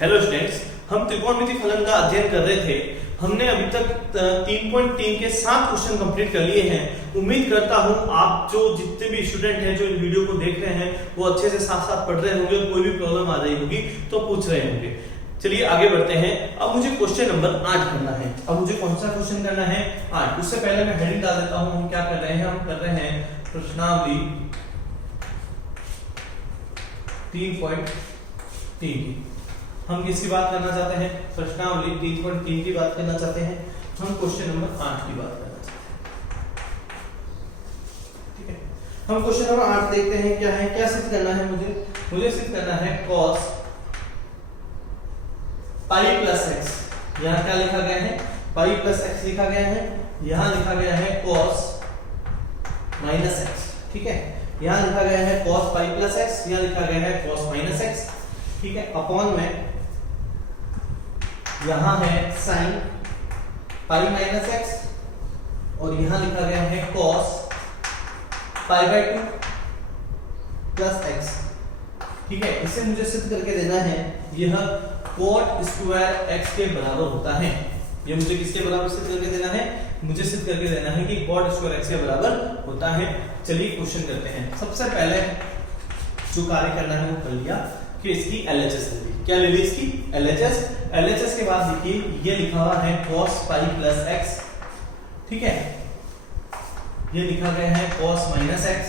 Hello students, हम त्रिकोणमिति फलन का अध्ययन कर रहे थे। हमने अभी तक 3.3 के 7 क्वेश्चन कंप्लीट कर लिए हैं। उम्मीद करता हूं आप जो जितने भी स्टूडेंट हैं जो इन वीडियो को देख रहे हैं वो अच्छे से साथ साथ पढ़ रहे होंगे और कोई भी प्रॉब्लम आ रही होगी तो पूछ रहे होंगे। चलिए आगे बढ़ते हैं। अब मुझे क्वेश्चन नंबर 8 करना है। अब मुझे कौन सा क्वेश्चन करना है? 8। उससे पहले मैं हेडिंग डाल देता हूं। हम क्या कर रहे हैं? हम कर रहे हैं प्रश्नावली 3.3 हम किसकी बात करना चाहते हैं? प्रश्नावली 3.3 की बात करना चाहते हैं। हम क्वेश्चन नंबर 8 की बात करना चाहते हैं। ठीक है, हम क्वेश्चन नंबर 8 देखते हैं क्या है। क्या सिद्ध करना है? मुझे सिद्ध करना है cos पाई प्लस एक्स। यहाँ क्या लिखा गया है? पाई प्लस एक्स लिखा गया है। यहाँ लिखा गया है cos माइनस एक्स। ठीक है, यहाँ लिखा गया है cos पाई प्लस एक्स, यहाँ लिखा गया है cos माइनस एक्स। ठीक है, अपॉन में यहां है sin पाई माइनस एक्स और यहां लिखा गया है cos pi by 2 plus x. ठीक है, इसे मुझे सिद्ध करके देना है। यह cot स्क्वायर x के बराबर होता है। ये मुझे किसके बराबर सिद्ध करके देना है? मुझे सिद्ध करके देना है कि cot स्क्वायर x के बराबर होता है। चलिए क्वेश्चन करते हैं। सबसे पहले जो कार्य करना है वो कर लिया कि इसकी LHS ले ली। क्या ले ली? इसकी LHS। LHS के बाद देखिए ये लिखा हुआ है cos पाई प्लस x। ठीक है, ये लिखा गया है cos माइनस x,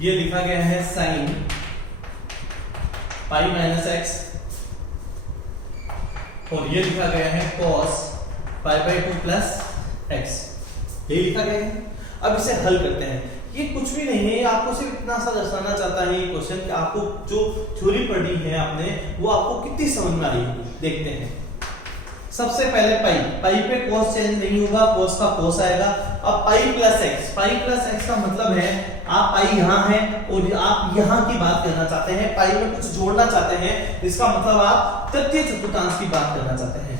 ये लिखा गया है sin पाई माइनस x और ये लिखा गया है cos pi by 2 plus x। ये लिखा गया है। अब इसे हल करते हैं। ये कुछ भी नहीं है, आपको सिर्फ इतना सा दर्शाना चाहता है ये क्वेश्चन कि आपको जो थ्योरी पढ़ी है आपने वो आपको कितनी समझ में आ रही है। देखते हैं। सबसे पहले पाई पे cos चेंज नहीं होगा, cos का cos आएगा। अब पाई प्लस x का मतलब है आप पाई यहाँ है और आप यहाँ की बात करना चाहते हैं, पाई में कुछ जोड़ना चाहते हैं, इसका मतलब आप तृतीय चतुर्थांश की बात करना चाहते हैं।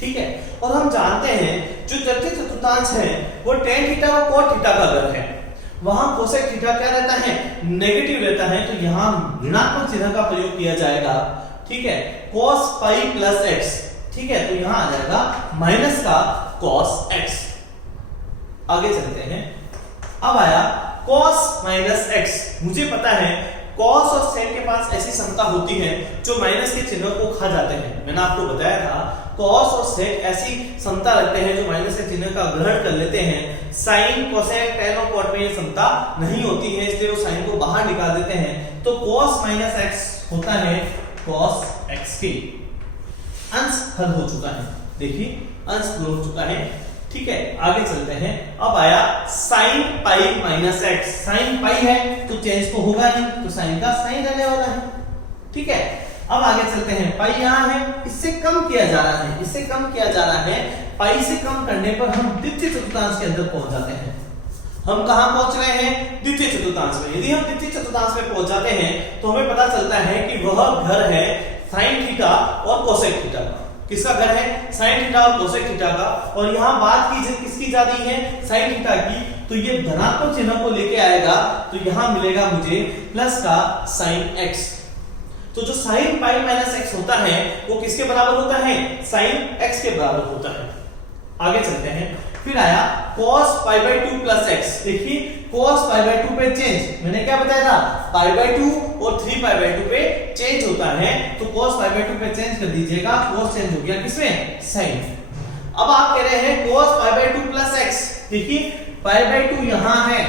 ठीक है, और हम जानते हैं जो तृतीय चतुर्थांश है वो tan थीटा और cot थीटा का घर है। वहां कोसेक थीटा क्या रहता है? नेगेटिव रहता है, तो यहां ऋणात्मक चिन्ह का प्रयोग किया जाएगा। ठीक है, cos पाई प्लस x। ठीक है, तो यहां आ जाएगा माइनस का cos x। आगे चलते हैं। अब आया cos माइनस x। मुझे पता है cos और sin के पास ऐसी समता होती है जो माइनस के चिन्ह को खा जाते हैं। मैंने आपको बताया था cos और sin ऐसी समता रखते हैं जो माइनस के चिन्ह का ग्रहण कर लेते हैं। sin, cosec, tan और cot में ये समता नहीं होती है, इसलिए वो sin को बाहर निकाल देते हैं। तो cos माइनस x होता है cos x के। अंश हल हो चुका है। देखिए अंश हल हो चुका है। ठीक है, आगे चलते हैं। अब आया sin pi minus x। sin पाई है तो चेंज तो होगा नहीं, तो sin का sin रहने वाला है। ठीक है, अब आगे चलते हैं। पाई यहाँ है, इससे कम किया जा रहा है, इससे कम किया जा रहा है। पाई से कम करने पर हम द्वितीय चतुर्थांश के अंदर पहुंच जाते हैं। हम कहां पहुंच रहे हैं? द्वितीय चतुर्थांश में। यदि हम द्वितीय चतुर्थांश में पहुंच जाते हैं तो हमें पता चलता है कि वह घर है sin थीटा और cosec थीटा का। किसका घर है? sin थीटा और cosec थीटा का। और यहाँ बात की किसकी जा रही है? sin थीटा की। तो ये धनात्मक चिन्ह को लेके आएगा, तो यहाँ मिलेगा मुझे प्लस का sin x। तो जो sin पाई माइनस x होता है वो किसके बराबर होता है? sin x के बराबर होता है। आगे चलते हैं। फिर आया cos pi by 2 plus x। देखिए cos पाई बाय 2 पे चेंज, मैंने क्या बताया था? पाई बाय 2 और 3 पाई बाय 2 पे चेंज होता है, तो cos पाई बाय 2 पे चेंज कर दीजिएगा। cos चेंज हो गया किसमें? sin। अब आप कह रहे हैं cos pi by 2 plus x। देखिए पाई बाय 2 यहां है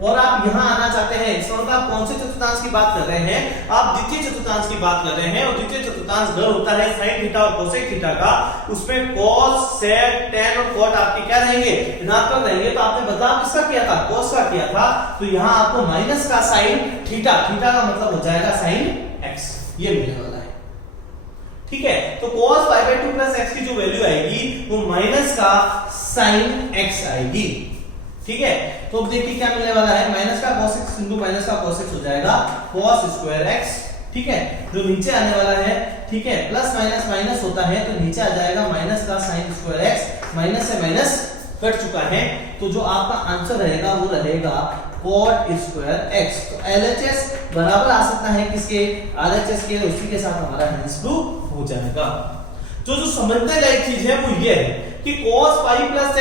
और आप यहां आना चाहते हैं, इसका मतलब आप कौन से चतुर्थांश की बात कर रहे हैं? आप द्वितीय चतुर्थांश की बात कर रहे हैं। और द्वितीय चतुर्थांश घर होता है sin थीटा और cosec थीटा का। उसमें cos, sec, tan और cot आपके क्या रहेंगे? ऋणात्मक रहेंगे। तो आपने बदलाव किसका किया था? cos का किया था। तो यहां आपको माइनस का sin थीटा, थीटा का मतलब हो जाएगा sin x। ये मिलने वाला है। ठीक है, तो cos pi by 2 plus x की जो वैल्यू आएगी वो माइनस का sin x आएगी। ठीक है, तो अब देखिए क्या मिलने वाला है? माइनस का cos x इंटू माइनस का cos x हो जाएगा cos स्क्वायर x। ठीक है, जो नीचे आने वाला है। ठीक है, प्लस माइनस माइनस होता है तो नीचे आ जाएगा माइनस का sin स्क्वायर x। माइनस से माइनस कट चुका है, तो जो आपका आंसर रहेगा वो रहेगा cot स्क्वायर x। तो LHS बराबर आ सकता है किसके, RHS के, उसी के साथ हमारा आंसर प्रूव हो जाएगा। जो समझने लायक चीज है वो ये है कि cos पाई प्लस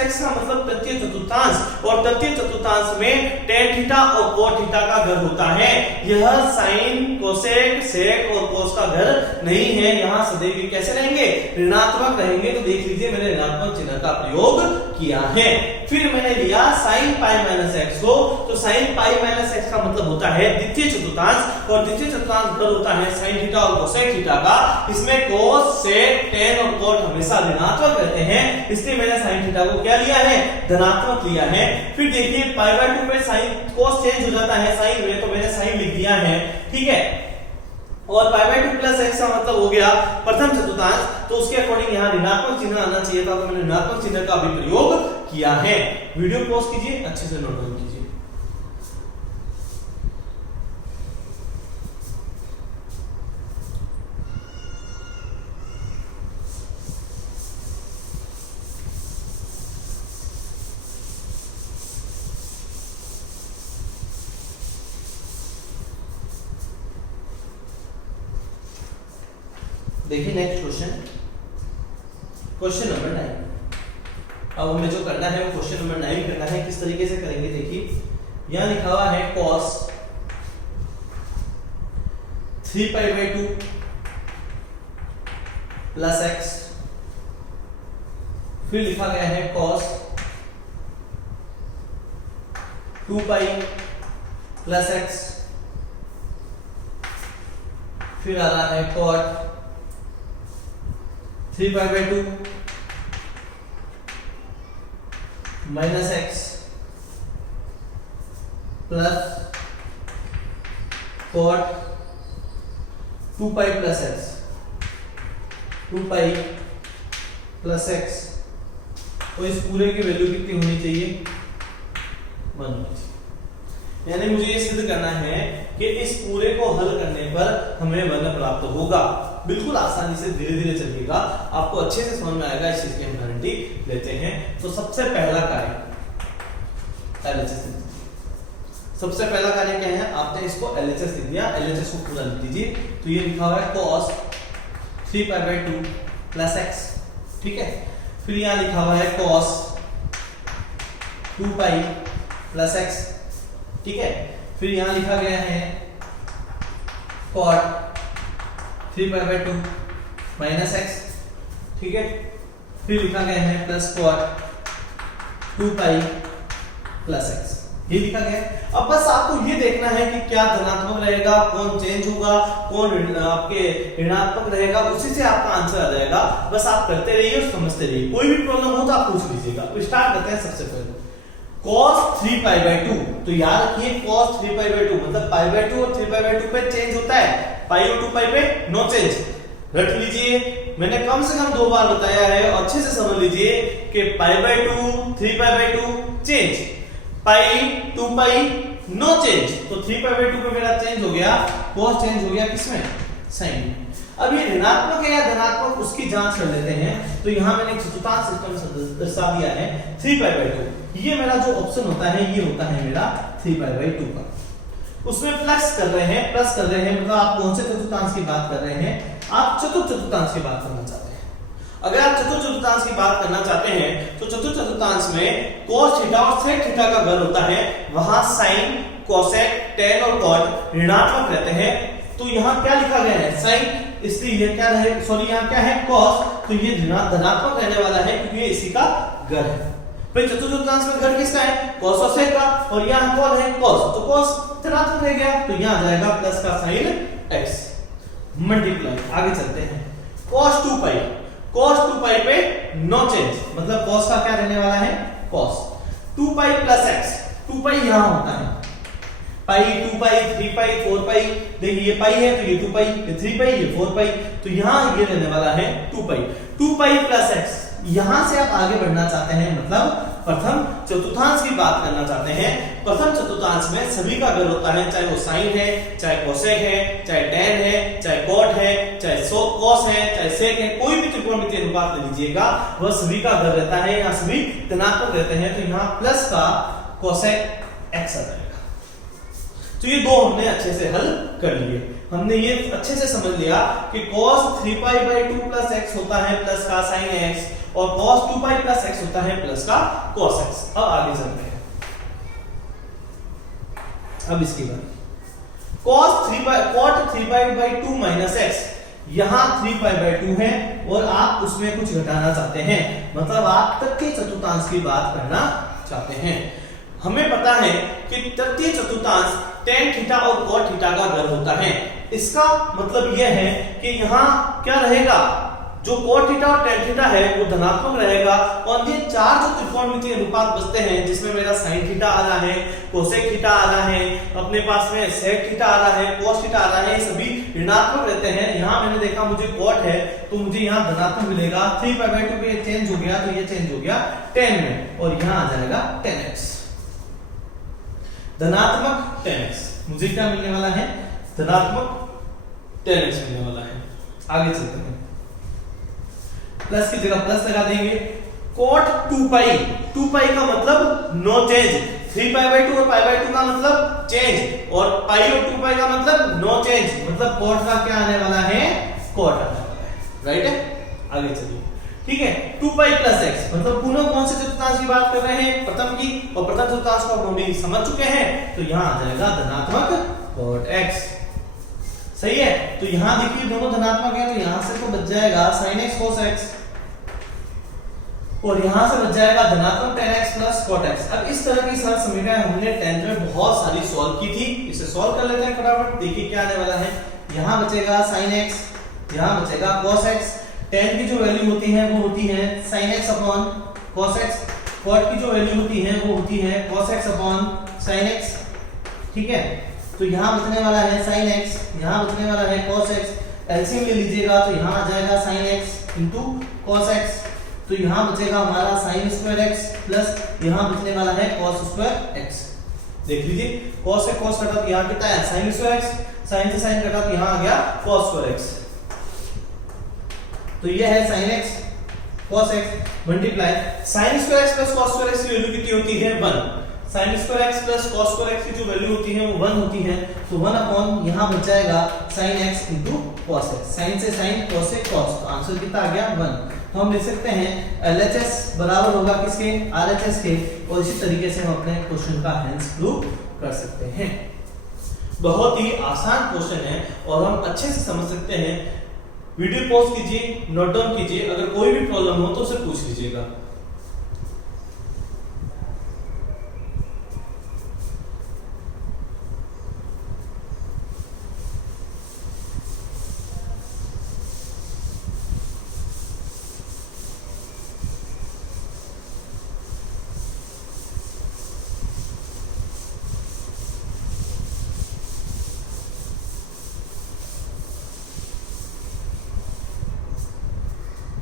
x का मतलब तृतीय चतुर्थांश, और तृतीय चतुर्थांश में tan थीटा और cot थीटा का घर होता है। यह sin, कोसेक, सेक और cos का घर नहीं है। यहाँ सदैव कैसे रहेंगे, ऋणात्मक रहेंगे। तो देख लीजिए मैंने ऋणात्मक चिन्ह का प्रयोग किया है। फिर मैंने लिया sin पाई माइनस x को, तो sin पाई माइनस x का मतलब होता है द्वितीय चतुर्थांश, और द्वितीय चतुर्थांश घर होता है sin थीटा और कोसेक थीटा का। इसमें cos, sec, tan और cot हमेशा ऋणात्मक रहते हैं, इसलिए मैंने sin थीटा को क्या लिया है, धनात्मक लिया है। फिर देखिए पाई बाय 2 में sin cos चेंज हो जाता है sin में, तो मैंने sin लिख दिया है, ठीक है। और पाई बाय 2 प्लस x का मतलब हो गया प्रथम चतुर्थांश, तो उसके अकॉर्डिंग यहाँ ऋणात्मक चिन्ह आना चाहिए था, तो मैंने ऋणात्मक चिन्ह का भी प्रयोग किया है। वीडियो पॉज कीजिए, अच्छे से नोट डाउन कीजिए। देखिए नेक्स्ट क्वेश्चन नंबर 9। अब हमें जो करना है वो क्वेश्चन नंबर 9 करना है। किस तरीके से करेंगे, देखिए यहां लिखा हुआ है cos 3 pi by 2 plus x, फिर लिखा गया है cos 2 पाई प्लस x, फिर आ रहा है cot 3 pi by 2 minus x plus cot 2 pi plus x, 2 pi plus x। तो इस पूरे की वैल्यू कितनी होनी चाहिए, 1 होनी चाहिए। यानी मुझे ये सिद्ध करना है कि इस पूरे को हल करने पर हमें 1 प्राप्त होगा। बिल्कुल आसानी से धीरे धीरे चलिएगा, आपको अच्छे से समझ में आएगा, इस चीज की हम गारंटी लेते हैं। तो सबसे पहला कार्य LHS, सबसे पहला कार्य क्या है, आपने इसको LHS लिख दिया, LHS को पूरा लिख दीजिए। तो ये लिखा हुआ है cos 3 pi by 2 plus x, ठीक है। फिर यहाँ लिखा हुआ है cos 2 पाई प्लस x, ठीक है। फिर यहाँ लिखा गया है cot 3 pi by 2 minus x, ठीक है। फिर लिखा गया है plus cot 2 pi plus x, ये लिखा गया है। अब बस आपको ये देखना है कि क्या धनात्मक रहेगा, कौन चेंज होगा, कौन आपके ऋणात्मक रहेगा, उसी से आपका आंसर आ जाएगा। बस आप करते रहिए और समझते रहिए, कोई भी प्रॉब्लम हो तो आप पूछ लीजिएगा। तो स्टार्ट करते हैं सबसे पहले cos 3 पाई बाय 2। तो याद रखिए cos 3 पाई बाय 2 मतलब पाई बाय 2 और 3 पाई बाय 2 पे चेंज होता है, पाई और 2 पाई पे नो चेंज। रट लीजिए, मैंने कम से कम 2 बार बताया है, और अच्छे से समझ लीजिए कि pi by 2 3 pi by 2 change, pi 2 pi no change. तो 3 पाई बाय 2 पे मेरा चेंज हो गया, cos चेंज हो गया किसमें, sin। अब ये ऋणात्मक है या धनात्मक उसकी जांच कर लेते हैं। तो यहाँ मैंने एक चतुर्थांश सिस्टम दर्शा दिया है 3 पाई बाय 2। ये मेरा जो ऑप्शन होता है ये होता है मेरा 3 पाई बाय 2 का। उसमें प्लस कर रहे हैं, प्लस कर रहे हैं, मतलब आप कौन से चतुर्थांश की बात कर रहे हैं, आप चतुर्थ चतुर्थांश की बात करना चाहते हैं। अगर आप चतुर्थ चतुर्थांश की बात करना चाहते हैं तो चतुर्थ चतुर्थांश में cos थीटा और sec थीटा का घर होता है, वहां sin, cosec, tan और cot ऋणात्मक रहते हैं। तो यहाँ क्या लिखा गया है, sin, इसलिए ये क्या है, सॉरी यहाँ क्या है cos, तो ये धनात्मक रहने वाला है क्योंकि ये इसी का घर है। भाई चतुर्थ चतुर्थांश में घर किसका है, cos और sec का, और यहाँ कौन है cos, तो cos धनात्मक रह गया, तो यहाँ आ जाएगा प्लस का sin x मल्टीप्लाई। आगे चलते हैं cos 2 पाई, cos 2 पाई पे नो चेंज, मतलब cos का क्या रहने वाला है cos 2 पाई प्लस x। 2 पाई यहाँ होता है, पाई 2 पाई 3 पाई 4 पाई, देखिए ये पाई है तो ये 2 पाई, ये 3 पाई, ये 4 पाई, तो यहाँ ये रहने वाला है 2 पाई। 2 पाई प्लस x, यहां से आप आगे बढ़ना चाहते हैं, मतलब प्रथम चतुर्थांश की बात करना चाहते हैं। प्रथम चतुर्थांश में सभी का घर होता है, चाहे वो साइन है, चाहे कोसेक है, चाहे टैन है, चाहे कॉट है, चाहे कॉस है, चाहे सेक है, कोई भी त्रिकोणमितीय अनुपात ले लीजिएगा, वह सभी का घर रहता है, यहाँ सभी धनात्मक रहते हैं। तो यहाँ प्लस का कोसेक x आ जाएगा। तो ये दो हमने अच्छे से हल कर लिए। हमने ये अच्छे से समझ लिया कि cos 3π/2 प्लस x होता है प्लस का sin x और cos 2π प्लस x होता है प्लस का cos x। अब आगे चलते हैं। अब इसके बाद cot 3π/2 माइनस x, यहां 3π/2 है और आप उसमें कुछ घटाना चाहते हैं, मतलब आप तृतीय चतुर्थांश की बात करना चाहते हैं। हमें पता है कि तृतीय चतुर्थांश tan थीटा और cot थीटा का वर्ग होता है। इसका मतलब यह है कि यहाँ क्या रहेगा, जो cot थीटा और tan थीटा है वो धनात्मक रहेगा और ये चार जो त्रिकोणमितीय अनुपात बचते हैं जिसमें मेरा sin थीटा आ रहा है, cosec थीटा आ रहा है, अपने पास में sec थीटा आ रहा है, cos थीटा आ रहा है, ये सभी ऋणात्मक रहते हैं। यहाँ मैंने देखा मुझे cot है तो मुझे यहाँ धनात्मक मिलेगा, 3π/2 पे चेंज हो गया तो ये चेंज हो गया tan में और यहाँ आ जाएगा tan x, धनात्मक tan x। मुझे क्या मिलने वाला है, धनात्मक tan x मिलने वाला है। आगे चलते हैं, प्लस की जगह प्लस लगा देंगे। cot 2π का मतलब नो चेंज, 3π/2 और π/2 का मतलब चेंज और π और 2π का मतलब नो चेंज, मतलब cot का क्या आने वाला है, cot आने वाला है, राइट है। आगे चलिए, ठीक है। 2π प्लस x मतलब पुनः कौन से चतुर्थांश की बात कर रहे हैं, प्रथम की, और प्रथम चतुर्थांश को हम भी समझ चुके हैं तो यहाँ आ जाएगा धनात्मक cot x, सही है। तो यहाँ देखिए दोनों धनात्मक है तो यहाँ से तो बच जाएगा sin x cos x और यहाँ से बच जाएगा धनात्मक tan x plus cot x। अब इस तरह की सारी समीकरण हमने 10th में बहुत सारी सॉल्व की थी, इसे सॉल्व कर लेते हैं फटाफट। देखिए क्या आने वाला है, यहाँ बचेगा sin x, यहाँ बचेगा cos x, tan की जो वैल्यू होती है वो होती है sin x upon cos x, cot की जो वैल्यू होती है वो होती है cos x upon sin x, ठीक है। तो यहाँ बचने वाला है sin x, यहाँ बचने वाला है cos x, एलसीएम ले लीजिएगा तो यहाँ आ जाएगा sin x into cos x, तो यहाँ बचेगा हमारा sin स्क्वायर x प्लस यहाँ बचने वाला है cos स्क्वायर x। देख लीजिए cos से cos कटा तो यहाँ कितना है sin स्क्वायर x, sin से sin कटा तो यहाँ आ गया cos स्क्वायर x, तो ये है sin x cos x multiply sin square x plus cos square x की वैल्यू कितनी होती है 1, sin square x plus cos square x की जो वैल्यू होती है वो 1 होती है, तो 1 अपॉन यहाँ बच जाएगा sin x into cos x, sin से sin cos से cos, तो आंसर कितना आ गया 1। तो हम लिख सकते हैं LHS बराबर होगा किसके, RHS के, और इसी तरीके से हम अपने क्वेश्चन का हेंस प्रूव कर सकते हैं। बहुत ही आसान क्वेश्चन है और हम अच्छे से समझ सकते हैं। वीडियो पॉज कीजिए, नोट डाउन कीजिए, अगर कोई भी प्रॉब्लम हो तो उसे पूछ लीजिएगा।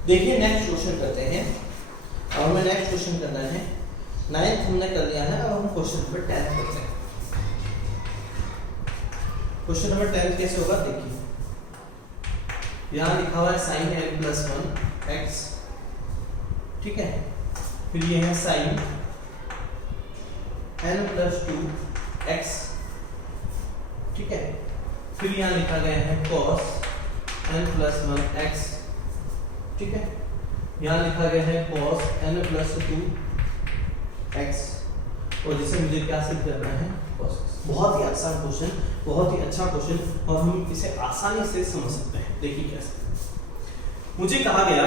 देखिए नेक्स्ट क्वेश्चन करते हैं। अब हमें नेक्स्ट क्वेश्चन करना है, 9th हमने कर लिया है, अब हम क्वेश्चन नंबर 10 करते हैं। क्वेश्चन नंबर 10 कैसे होगा देखिए, यहाँ लिखा हुआ है sin n प्लस 1 x, ठीक है, फिर ये है sin n प्लस 2 x, ठीक है, फिर यहाँ लिखा गया है cos n प्लस 1 x, ठीक है, यहाँ लिखा गया है cos n प्लस 2 x और जिसे मुझे क्या सिद्ध करना है cos x। बहुत ही आसान क्वेश्चन, बहुत ही अच्छा क्वेश्चन और हम इसे आसानी से समझ सकते हैं। देखिए कैसे, मुझे कहा गया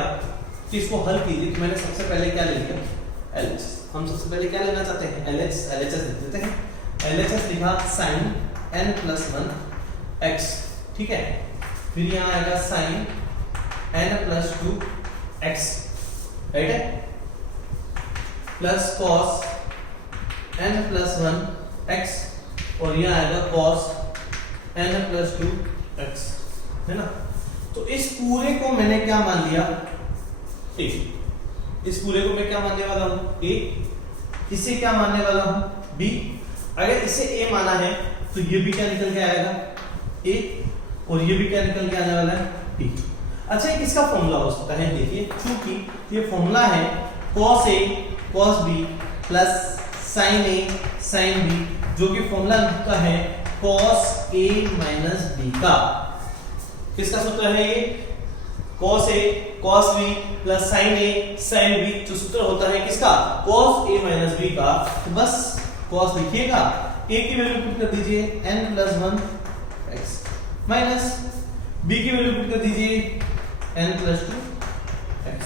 कि इसको हल कीजिए, तो मैंने सबसे पहले क्या ले लिया LHS। हम सबसे पहले क्या लेना चाहते हैं LHS लिख देते हैं। LHS लिखा sin n प्लस 1 x, ठीक है, फिर यहाँ आएगा sin n plus 2 x, right है, plus cos n plus 1 x और ये आएगा cos n प्लस 2 x, है ना। तो इस पूरे को मैंने क्या मान लिया a, इस पूरे को मैं क्या मानने वाला हूं a, इसे क्या मानने वाला हूं b। अगर इसे a माना है तो ये भी क्या निकल के आएगा a और ये भी क्या निकल के आने वाला है b। अच्छा एक इसका फॉर्मूला हो सकता है, देखिए चूंकि ये फॉर्मूला है cos a cos b plus sin a sin b, जो कि फॉर्मूला का है cos a माइनस b का। किसका सूत्र है ये? cos a cos b plus sin a sin b, जो सूत्र होता है किसका? cos a माइनस b का। तो बस cos लिखिएगा, a की वैल्यू पुट कर दीजिए n plus 1 x minus b की वैल्यू पुट कर दीजिए n प्लस 2 x।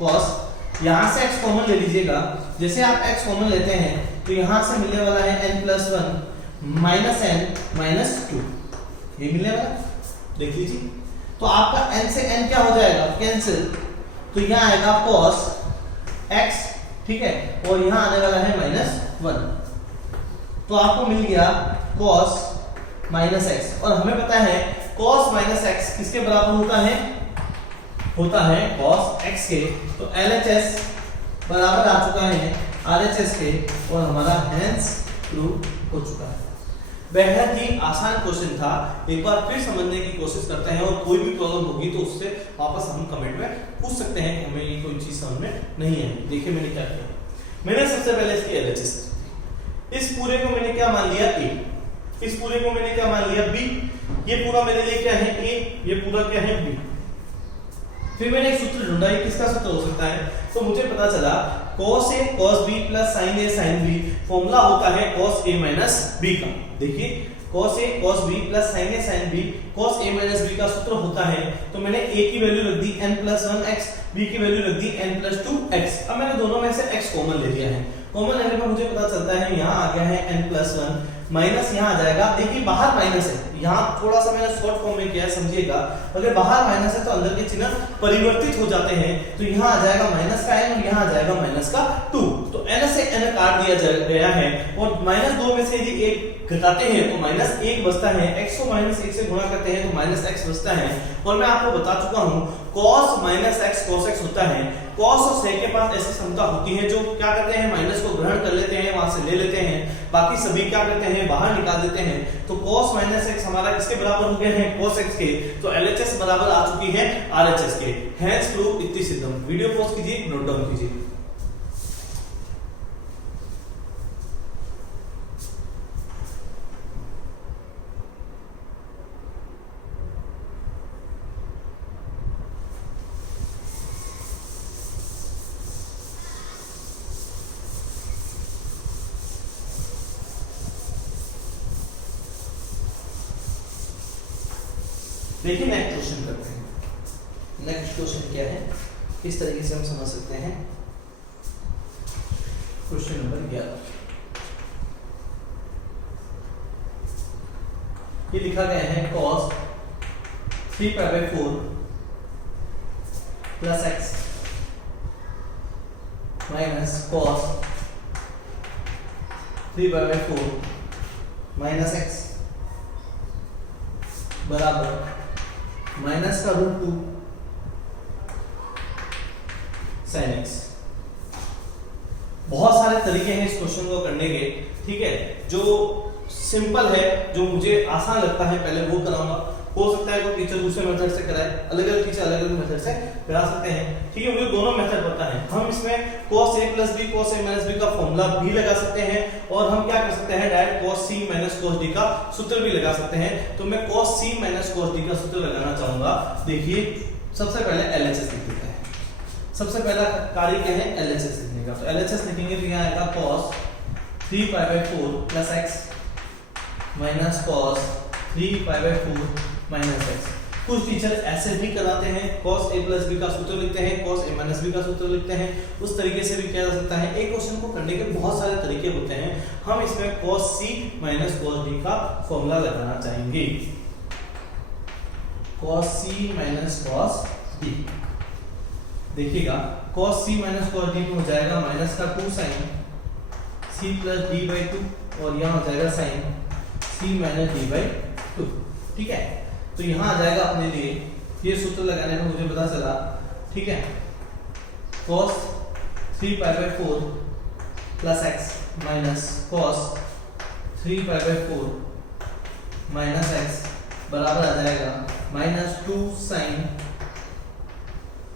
cos यहां से x कॉमन ले लीजिएगा, जैसे आप x कॉमन लेते हैं तो यहां से मिलने वाला है n plus 1 minus n minus 2, ये मिलने वाला, देख लीजिए। तो आपका n से n क्या हो जाएगा? कैंसिल, तो यहां आएगा cos x, ठीक है, और यहां आने वाला है माइनस 1, तो आपको मिल गया cos माइनस x। और हमें पता है cos माइनस x किसके बराबर होता है? होता है cos x के। तो LHS बराबर आ चुका है RHS के, और हमारा हेंस प्रूव हो चुका है। बेहद ही आसान क्वेश्चन था, एक बार फिर समझने की कोशिश करते हैं, और कोई भी प्रॉब्लम होगी तो उससे वापस हम कमेंट में पूछ सकते हैं कि हमें ये कोई चीज समझ में नहीं है। देखिए मैंने क्या किया, मैंने सबसे पहले इसकी LHS, इस पूरे को मैंने क्या मान लिया A, इस पूरे को मैंने क्या मान लिया B, ये पूरा मेरे लिए क्या है A, ये पूरा क्या है B। फिर मैंने एक सूत्र ढूंढा, ये किसका सूत्र हो सकता है? तो मुझे पता चला cos a cos b plus sin a sin b, formula होता है cos a माइनस b का। देखिए cos a cos b plus sin a sin b, cos a minus b का सूत्र होता है। तो मैंने a की वैल्यू रख दी n प्लस 1x, b की वैल्यू रख दी n प्लस 2x। अब मैंने दोनों में से x कॉमन ले लिया है, कॉमन लेने पर मुझे पता चलता है यहाँ आ गया है n प्लस 1 माइनस यहाँ आ जाएगा। देखिए बाहर माइनस है, यहाँ थोड़ा सा मैंने शॉर्ट फॉर्म में किया है, समझिएगा। अगर बाहर माइनस है तो अंदर के चिन्ह परिवर्तित हो जाते हैं, तो यहाँ आ जाएगा माइनस का n और यहाँ आ जाएगा माइनस का 2। तो n से n काट दिया गया है, और माइनस 2 में से यदि 1 घटाते हैं तो माइनस 1 बचता है, x को माइनस 1 से गुणा करते हैं तो माइनस x बचता है। और मैं आपको बता चुका हूँ cos minus x cos x होता है। cos और sec के पास ऐसी क्षमता होती है जो क्या करते हैं, माइनस को ग्रहण कर लेते हैं, वहां से ले लेते हैं, बाकी सभी क्या करते हैं, बाहर निकाल देते हैं। तो cos माइनस x हमारा किसके बराबर हो गया है? cos x के। तो LHS बराबर आ चुकी है RHS के। हेंस प्रूफ इति सिद्धम। वीडियो पॉज कीजिए, नोट डाउन कीजिए। देखिए नेक्स्ट क्वेश्चन करते हैं। नेक्स्ट क्वेश्चन क्या है, किस तरीके से हम समझ सकते हैं? क्वेश्चन नंबर 11, ये लिखा गया है cos 3π/4 plus x minus cos 3π/4 minus x बराबर माइनस का √2 sin x। बहुत सारे तरीके हैं इस क्वेश्चन को करने के, ठीक है। जो सिंपल है, जो मुझे आसान लगता है, पहले वो कराऊंगा। हो सकता है कोई टीचर दूसरे मेथड से कराए, अलग अलग टीचर अलग अलग मेथड से करा सकते हैं, ठीक है। मुझे दोनों मेथड पता है। हम इसमें cos a plus b cos a minus b का फॉर्मूला भी लगा सकते हैं, और हम क्या कर सकते हैं, direct cos c minus cos d का सूत्र भी लगा सकते हैं। तो मैं cos c minus cos d का सूत्र लगाना चाहूंगा। देखिए सबसे पहले LHS लिख देते हैं। सबसे पहला कार्य क्या है, LHS लिखने का। तो LHS लिखेंगे तो यहाँ आएगा cos 3π/4 plus x minus cos 3π/4 minus x। कुछ टीचर ऐसे भी कराते हैं, cos a प्लस b का सूत्र लिखते हैं, cos a माइनस b का सूत्र लिखते हैं, उस तरीके से भी किया जा सकता है। एक क्वेश्चन को करने के बहुत सारे तरीके होते हैं। हम इसमें cos c minus cos d का फॉर्मूला लगाना चाहेंगे। cos c minus cos d, देखिएगा cos c minus cos d में हो जाएगा माइनस का 2 sin c प्लस d/2, और यहाँ हो जाएगा sin c माइनस d/2, ठीक है। तो यहाँ आ जाएगा अपने लिए, ये सूत्र लगाने में मुझे पता चला, ठीक है। cos 3π/4 plus x minus cos 3π/4 minus x बराबर आ जाएगा माइनस 2 sin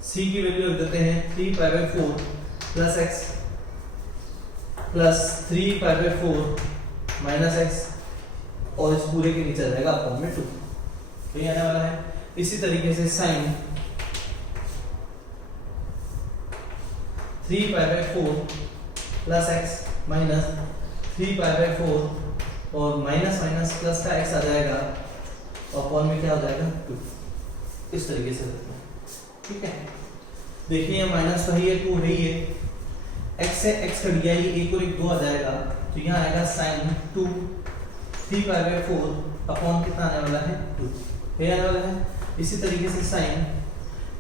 c की वैल्यू रख देते हैं 3π/4 plus x plus 3π/4 minus x, और इस पूरे के नीचे रहेगा अपॉन में 2, तो ये आने वाला है। इसी तरीके से साइन 3π/4 प्लस एक्स माइनस 3π/4 और माइनस माइनस प्लस का एक्स आ जाएगा, अपॉन में क्या हो जाएगा 2, इस तरीके से रखना, ठीक है। देखिए ये माइनस तो है, ये 2 है, ये x से x कट गया, ये 1 और 1 2 आ जाएगा, तो यहाँ आएगा साइन 2 3π/4 अपॉन कितना आने वाला है 2, ये आने वाला है। इसी तरीके से साइन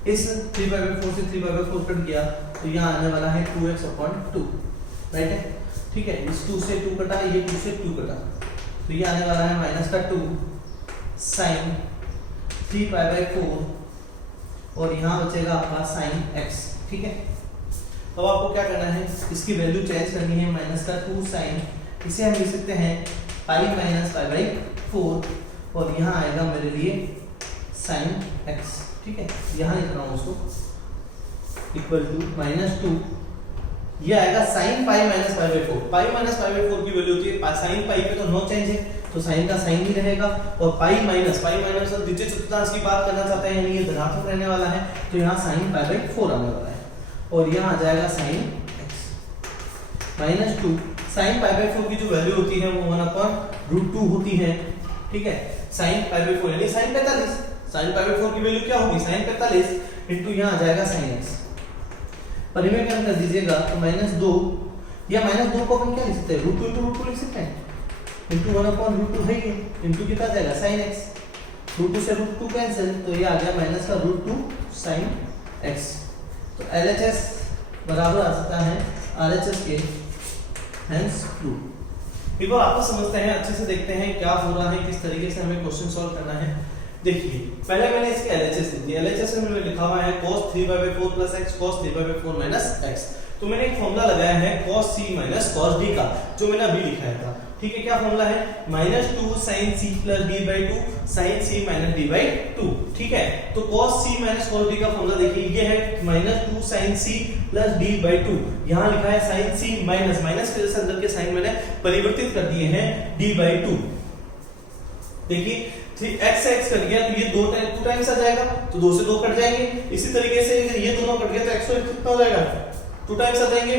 इस 3π/4 से 3π/4 कट गया, तो यहाँ आने वाला है 2x/2, राइट है, ठीक है। इस 2 से 2 कटा, ये 2 से 2 कटा, तो ये आने वाला है माइनस का 2 साइन 3π/4 और यहाँ बचेगा आपका साइन x, ठीक है। तो आपको क्या करना है, इसकी वैल्यू चेंज करनी है, माइनस का 2 साइन, इसे हम लिख सकते हैं पाई माइनस π/4 और यहाँ आएगा मेरे लिए साइन x, ठीक है। यहाँ लिख रहा हूँ उसको इक्वल टू -2, ये आएगा sine pi minus π/4, pi minus π/4 की वैल्यू होती है साइन पाई पे तो नो चेंज है, तो साइन का साइन ही रहेगा, और पाई माइनस और द्वितीय चतुर्थांश की बात करना चाहते हैं, यानी ये धनात्मक रहने वाला है, तो यहाँ साइन π/4 आने वाला है, और यहाँ आ जाएगा साइन x -2 साइन π/4 की जो वैल्यू होती है वो 1/√2 होती है, ठीक है। साइन π/4 यानी साइन 45, साइन π/4 की वैल्यू क्या होगी साइन 45 इनटू यहाँ आ जाएगा साइन x, परिमेय का कर दीजिएगा तो -2 या -2 को अपन क्या लिख सकते हैं √2 × √2 लिख सकते हैं, इनटू 1/√2 है ये, इनटू कितना जाएगा sin x, √2 से √2 कैंसिल, तो ये आ गया माइनस का √2 sin x, तो LHS बराबर आ सकता है RHS के, हेंस ट्रू। एक बार आपको समझते हैं, अच्छे से देखते हैं क्या हो रहा है, किस तरीके से हमें क्वेश्चन सॉल्व करना है। देखिए पहले मैंने इसके LHS लिख दिया, LHS में मैंने लिखा हुआ है cos 3/4 + x cos 3/4 - x, तो मैंने एक फॉर्मूला लगाया है cos c - cos d का, जो मैंने अभी लिखाया था, ठीक है। क्या फॉर्मूला है -2 sin c + d/2 sin c - d/2, ठीक है। तो cos c - cos d का फॉर्मूला देखिए, ये है -2 sin c + d/2, यहाँ लिखा है sin c माइनस की वजह से अंदर के साइन मैंने परिवर्तित कर दिए हैं d/2, देखिए x से x कट गया तो ये 2 टाइम्स आ जाएगा, तो 2 से 2 कट जाएंगे। इसी तरीके से अगर ये दोनों कट गया तो x और x कितना हो जाएगा 2 टाइम्स आ जाएंगे,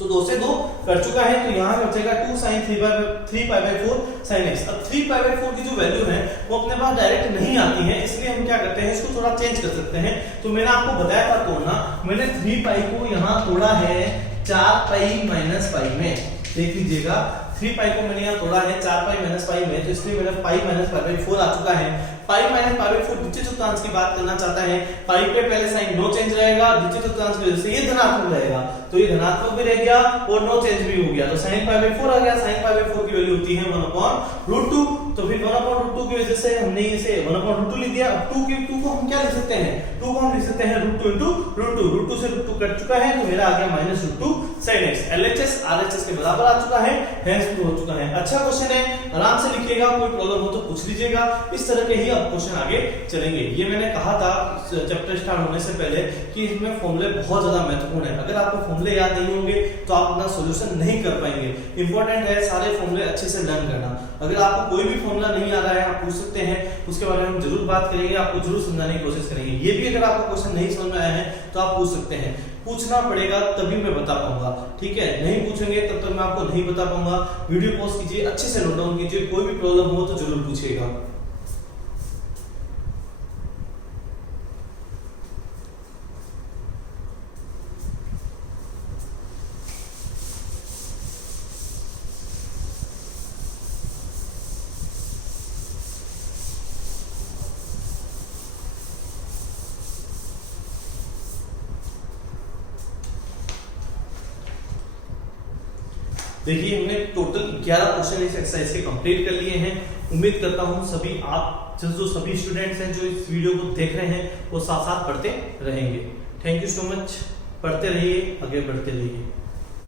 तो 2 से 2 कट चुका है, तो यहाँ बचेगा 2 sin 3π/4 sin x। अब 3π/4 की जो वैल्यू है वो अपने पास डायरेक्ट नहीं आती है, इसलिए हम क्या करते हैं इसको थोड़ा चेंज कर सकते हैं। तो मैंने आपको बताया था तोड़ना, मैंने 3π को यहाँ तोड़ा है 4π - π में, देख लीजिएगा 3π को मैंने यहाँ तोड़ा है 4π - π में, तो इसलिए मेरा π - π/4 आ चुका है। π - π/4 द्वितीय चतुर्थांश की बात करना चाहता है, π पे पहले साइन नो चेंज रहेगा, द्वितीय चतुर्थांश की वजह से ये धनात्मक रहेगा, तो ये धनात्मक भी रह गया और नो चेंज भी हो गया, तो sin π/4 आ गया। sin π/4 की वैल्यू होती है 1/√2, तो फिर 1/√2 की वजह से हमने इसे 1/√2 लिख दिया। अब 2 को हम क्या लिख सकते हैं, 2 को हम लिख सकते हैं √2 × √2, √2 से √2 कट चुका है, तो मेरा आ गया -√2 sin x। LHS RHS के बराबर आ चुका है, हेंस ट्रू हो चुका है। अच्छा क्वेश्चन है, आराम से लिखिएगा, कोई प्रॉब्लम हो तो पूछ लीजिएगा। इस तरह के ही अब क्वेश्चन आगे चलेंगे। ये मैंने कहा था चैप्टर स्टार्ट होने से पहले कि इसमें फॉर्मूले बहुत ज्यादा महत्वपूर्ण है, अगर आपको फॉर्मूले याद नहीं होंगे तो आप अपना सॉल्यूशन नहीं कर पाएंगे। इंपॉर्टेंट है सारे फॉर्मूले अच्छे से लर्न करना। अगर आपको कोई भी फॉर्मूला नहीं आ रहा है आप पूछ सकते हैं, उसके बारे में हम जरूर बात करेंगे, आपको जरूर समझाने की कोशिश करेंगे। ये भी अगर आपको क्वेश्चन नहीं समझ में आया है तो आप पूछ सकते हैं, पूछना पड़ेगा तभी मैं बता पाऊंगा, ठीक है। नहीं पूछेंगे तब तक मैं आपको नहीं बता पाऊंगा। वीडियो पॉज कीजिए, अच्छे से नोट डाउन कीजिए, कोई भी प्रॉब्लम हो तो जरूर पूछिएगा। देखिए हमने टोटल 11 क्वेश्चन इस एक्सरसाइज के कंप्लीट कर लिए हैं। उम्मीद करता हूं सभी आप जो सभी स्टूडेंट्स हैं जो इस वीडियो को देख रहे हैं वो साथ साथ पढ़ते रहेंगे। थैंक यू सो मच, पढ़ते रहिए, आगे बढ़ते रहिए।